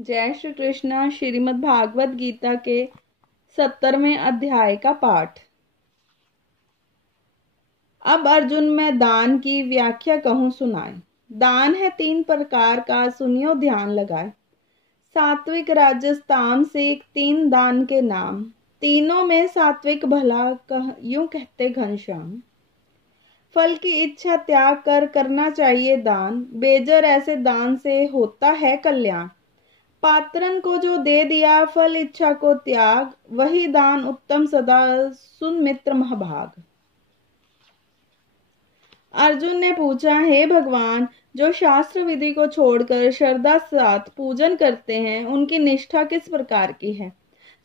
जय श्री कृष्ण। श्रीमद् भागवत गीता के 70वें अध्याय का पाठ। अब अर्जुन मैं दान की व्याख्या कहूं सुनाए। दान है 3 प्रकार का, सुनियो ध्यान लगाए। सात्विक, राजस, तामसिक, 3 दान के नाम। तीनों में सात्विक भला यूं कहते घनश्याम। फल की इच्छा त्याग कर करना चाहिए दान, बेजर ऐसे दान से होता है कल्याण। पात्रन को जो दे दिया फल इच्छा को त्याग, वही दान उत्तम सदा सुन मित्र महाभाग। अर्जुन ने पूछा, हे भगवान, जो शास्त्र विधि को छोड़कर श्रद्धा साथ पूजन करते हैं, उनकी निष्ठा किस प्रकार की है?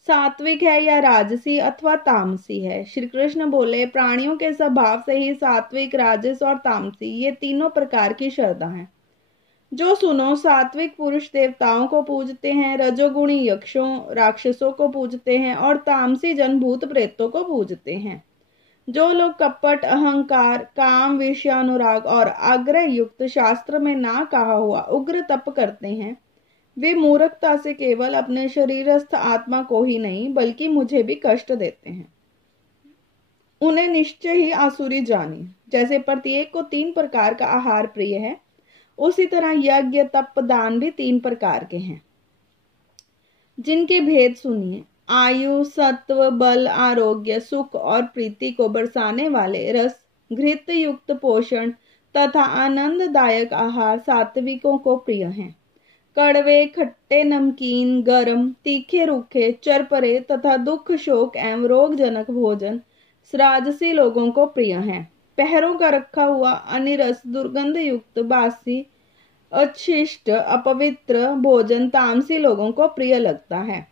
सात्विक है या राजसी अथवा तामसी है? श्री कृष्ण बोले, प्राणियों के स्वभाव से ही सात्विक, राजस और तामसी ये तीनों प्रकार की श्रद्धा है। जो सुनो, सात्विक पुरुष देवताओं को पूजते हैं, रजोगुणी यक्षों राक्षसों को पूजते हैं और तामसी जन भूत प्रेतों को पूजते हैं। जो लोग कपट, अहंकार, काम, विषयानुराग और आग्रह युक्त शास्त्र में ना कहा हुआ उग्र तप करते हैं, वे मूर्खता से केवल अपने शरीरस्थ आत्मा को ही नहीं बल्कि मुझे भी कष्ट देते हैं। उन्हें निश्चय ही आसुरी जानी। जैसे प्रत्येक को 3 प्रकार का आहार प्रिय है, उसी तरह यज्ञ, तप, दान भी 3 प्रकार के हैं, जिनके भेद सुनिए। आयु, सत्व, बल, आरोग्य, सुख और प्रीति को बरसाने वाले रस, घृत युक्त पोषण तथा आनंददायक आहार सात्विकों को प्रिय हैं। कड़वे, खट्टे, नमकीन, गरम, तीखे, रूखे, चरपरे तथा दुख, शोक एवं रोगजनक भोजन राजसी लोगों को प्रिय हैं। पहरों का रखा हुआ अनिरस, दुर्गंध युक्त, बासी, अशिष्ट, अपवित्र भोजन तामसी लोगों को प्रिय लगता है।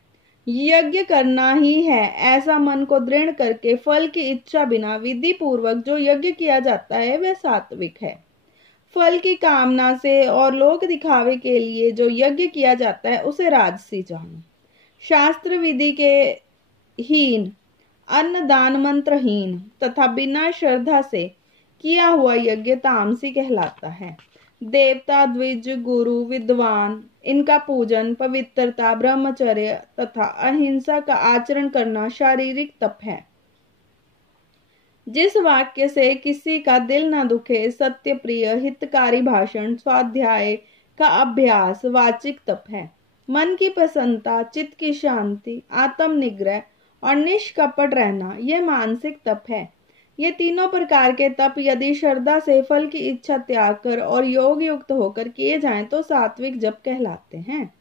यज्ञ करना ही है ऐसा मन को दृढ़ करके फल की इच्छा बिना विधि पूर्वक जो यज्ञ किया जाता है वह सात्विक है। फल की कामना से और लोक दिखावे के लिए जो यज्ञ किया जाता है उसे राजसी जानो। शास्त्र विधि के हीन, अन्न दान मंत्रहीन तथा बिना श्रद्धा से किया हुआ यज्ञ तामसी कहलाता है। देवता, द्विज, गुरु, विद्वान इनका पूजन, पवित्रता, ब्रह्मचर्य तथा अहिंसा का आचरण करना शारीरिक तप है। जिस वाक्य से किसी का दिल न दुखे, सत्य प्रिय, हितकारी भाषण, स्वाध्याय का अभ्यास वाचिक तप है। मन की प्रसन्नता, चित्त की शांति, आत्म निग्रह और निष्कपट रहना यह मानसिक तप है। ये तीनों प्रकार के तप यदि श्रद्धा से फल की इच्छा त्याग कर और योग युक्त होकर किए जाएं तो सात्विक जप कहलाते हैं।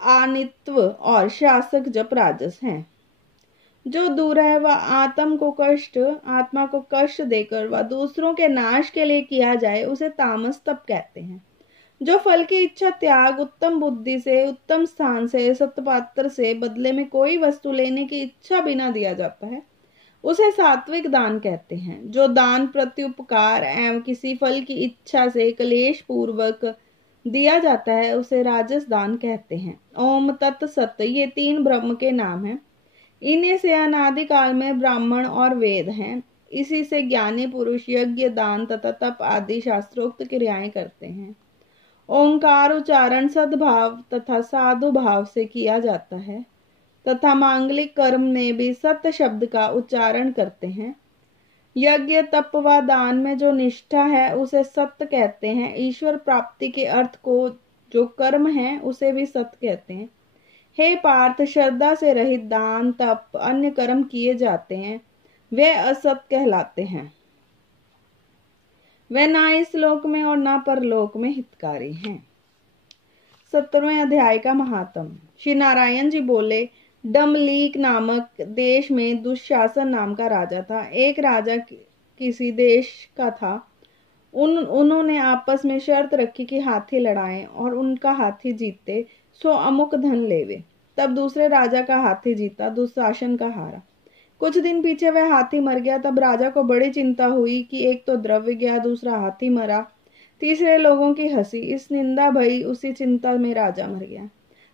आनित्व और शासक जप राजस हैं। जो दूर है वह आत्मा को कष्ट देकर व दूसरों के नाश के लिए किया जाए उसे तामस तप कहते हैं। जो फल की इच्छा त्याग उत्तम बुद्धि से, उत्तम स्थान से, सत्पात्र से बदले में कोई वस्तु लेने की इच्छा बिना दिया जाता है उसे सात्विक दान कहते हैं। जो दान प्रत्युपकार एवं किसी फल की इच्छा से क्लेश पूर्वक दिया जाता है उसे राजस दान कहते हैं। ओम तत्सत ये 3 ब्रह्म के नाम हैं। इन्हीं से अनादि काल में ब्राह्मण और वेद हैं। इसी से ज्ञानी पुरुष यज्ञ, दान तथा तप आदि शास्त्रोक्त क्रियाएं करते हैं। ओंकार उच्चारण सद्भाव तथा साधु भाव से किया जाता है तथा मांगलिक कर्म में भी सत्य शब्द का उच्चारण करते हैं। यज्ञ, तप व दान में जो निष्ठा है उसे सत्य कहते हैं। ईश्वर प्राप्ति के अर्थ को जो कर्म है उसे भी सत्य कहते हैं। हे पार्थ, श्रद्धा से रहित दान, तप, अन्य कर्म किए जाते हैं वे असत कहलाते हैं। वे ना इस लोक में और ना परलोक में हितकारी हैं। 70वें अध्याय का महात्म। श्री नारायण जी बोले, डमलीक नामक देश में दुशासन नाम का राजा था। एक राजा किसी देश का था। उन्होंने आपस में शर्त रखी कि हाथी लड़ाएं और उनका हाथी जीते सो अमुक धन लेवे। तब दूसरे राजा का हाथी जीता, दुशासन का हारा। कुछ दिन पीछे वह हाथी मर गया। तब राजा को बड़ी चिंता हुई कि एक तो द्रव्य गया, दूसरा हाथी मरा, तीसरे लोगों की हंसी। इस निंदा भई उसी चिंता में राजा मर गया।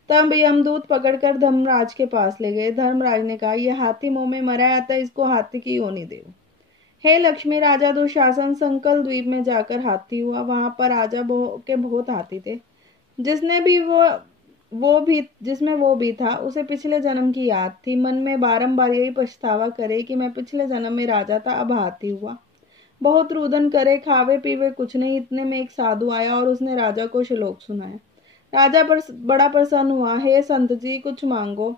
तब यमदूत पकड़कर धर्मराज के पास ले गए। धर्मराज ने कहा, यह हाथी मुंह में मरा है, अतः इसको हाथी की योनि देव। हे लक्ष्मी, राजा दुशासन संकल द्वीप में जाकर हाथी हुआ। वहां पर राजा के बहुत हाथी थे। जिसने भी वो वो भी था, उसे पिछले जन्म की याद थी। मन में बारंबार यही पछतावा करे कि मैं पिछले जन्म में राजा था, अब हाथी हुआ। बहुत रुदन करे, खावे पीवे कुछ नहीं। इतने में एक साधु आया और उसने राजा को श्लोक सुनाया। राजा पर बड़ा प्रसन्न हुआ। हे संत जी, कुछ मांगो,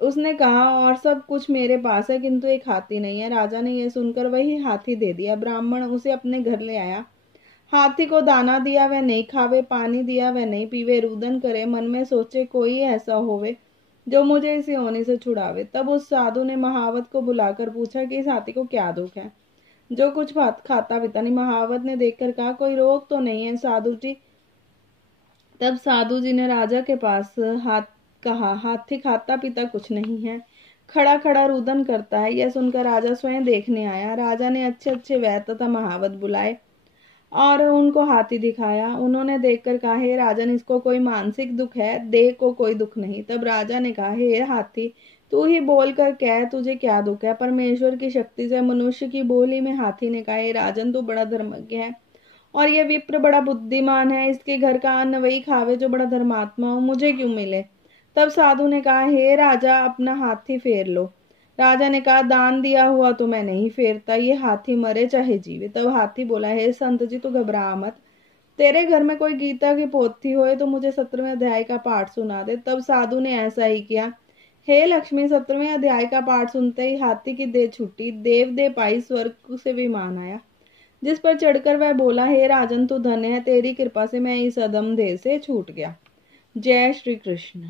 उसने कहा। और सब कुछ मेरे पास है, किंतु एक हाथी नहीं है। राजा ने यह सुनकर वही हाथी दे दिया। ब्राह्मण उसे अपने घर ले आया। हाथी को दाना दिया, वह नहीं खावे। पानी दिया, वह नहीं पीवे। रुदन करे, मन में सोचे कोई ऐसा होवे जो मुझे इस योनि से छुड़ावे। तब उस साधु ने महावत को बुलाकर पूछा कि इस हाथी को क्या दुख है, जो कुछ खाता पीता नहीं। महावत ने देखकर कहा, कोई रोग तो नहीं है साधु जी। तब साधु जी ने राजा के पास कहा, हाथी खाता पीता कुछ नहीं है, खड़ा खड़ा रुदन करता है। यह सुनकर राजा स्वयं देखने आया। राजा ने अच्छे अच्छे वैद्य तथा महावत बुलाए और उनको हाथी दिखाया। उन्होंने देखकर कहा, हे राजन, इसको कोई मानसिक दुख है, देह को कोई दुख नहीं। तब राजा ने कहा, हे हाथी, तू ही बोल कर कह, तुझे क्या दुख है। परमेश्वर की शक्ति से मनुष्य की बोली में हाथी ने कहा, हे राजन, तू बड़ा धर्मज्ञ है और यह विप्र बड़ा बुद्धिमान है। इसके घर का अन्न वही खावे जो बड़ा धर्मात्मा हो, मुझे क्यों मिले। तब साधु ने कहा, हे राजा, अपना हाथी फेर लो। राजा ने कहा, दान दिया हुआ तो मैं नहीं फेरता, ये हाथी मरे चाहे जीवे। तब हाथी बोला, हे संत जी, तू घबरा मत। तेरे घर में कोई गीता की पोथी होए तो मुझे 17वें अध्याय का पाठ सुना दे। तब साधु ने ऐसा ही किया। हे लक्ष्मी, 17वें अध्याय का पाठ सुनते ही हाथी की देह छूटी। देव देह पाई, स्वर्ग से विमान आया, जिस पर चढ़कर वह बोला, हे राजन, तू धन्य है, तेरी कृपा से मैं इस अधम देह से छूट गया। जय श्री कृष्ण।